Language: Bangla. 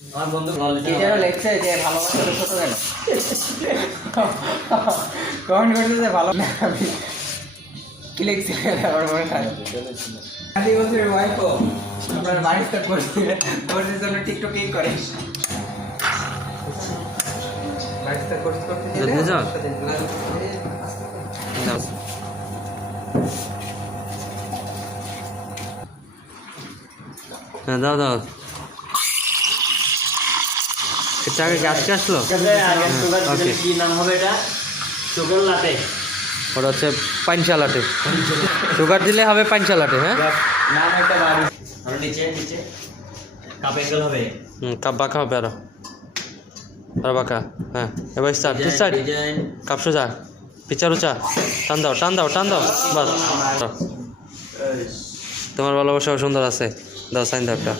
আমার বন্ধু কে যেন লেখছে যে ভালোবাসা তো ছোট কেন কমেন্ট করছে যে ভালো না আমি কি লিখছে আমার মনে থাকে আদি বছরের ওয়াইফও আপনার বাড়িতে করছে ওর জন্য টিকটক এই করে বাড়িতে কোর্স করতে গেলে দাও দাও এটা আগে গাছকে আসলো ওকে কি নাম হবে এটা সুগার লাটে ওটা হচ্ছে পাঞ্চা লাটে সুগার দিলে হবে পাঞ্চা লাটে হ্যাঁ নাম একটা বাড়ি আর নিচে নিচে কাপ অ্যাঙ্গেল হবে কাপ বাঁকা হবে আরো আরো বাঁকা হ্যাঁ এবার স্টার্ট স্টার্ট ডিজাইন কাপ সোজা পিচার উঁচা টান দাও টান দাও টান দাও বাস তোমার ভালোবাসাও সুন্দর আছে দাও সাইন দাও একটা